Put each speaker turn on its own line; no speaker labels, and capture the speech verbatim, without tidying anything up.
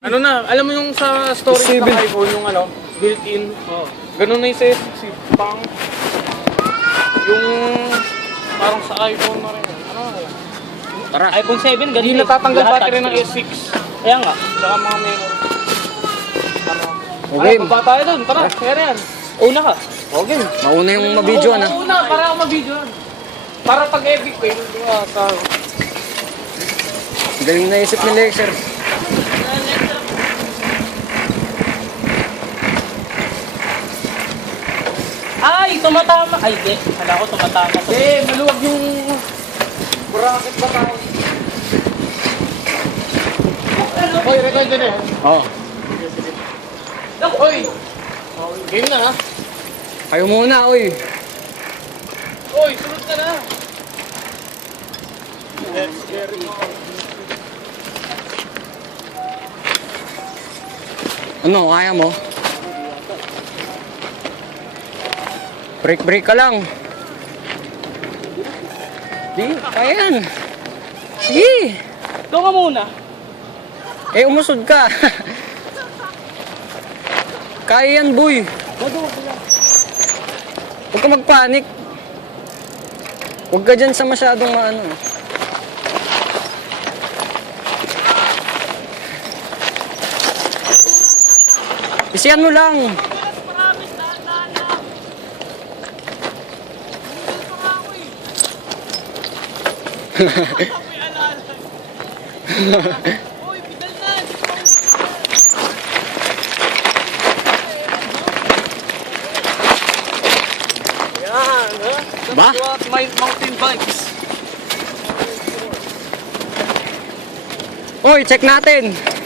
Ano na, alam mo yung sa storage ng iPhone, yung ano, built-in.
Oo.
Ganun na yung sa S six, eh. Pang, yung parang sa iPhone na rin. Ano na yan?
Tara. iPhone seven, ganito.
Hindi natatanggal battery ng S six.
Kaya nga.
Tsaka mga memory. Ano?
Okay.
Ay, baba tayo dun. Tara, kaya yan.
Una ka.
Okay.
Mauna yung mabidyo na.
Oo, una, para ako mabidyoan. Para pag-edit ko, yung uh, sa...
Galing na isip ni Lexer.
Ay, tumatama. Ay, di. Hala ko tumatama.
Eh, maluwag yung... bracket ba tayo? Hoy, record din eh.
Oo.
Hoy! Game na ha?
Kayo muna, oy.
Hoy, sunod ka na! Let's get it.
Ano, kaya mo? Break, break ka lang. Di, kaya yan. Sige.
Doon ka muna.
Eh, umusod ka. Kaya yan, boy. Huwag ka magpanik. Huwag ka dyan sa masyadong ano. Isiyan mo lang.
Hoy, bidal na! Yan, ha?
Ba?
That's what my mountain bikes.
Oy, check natin.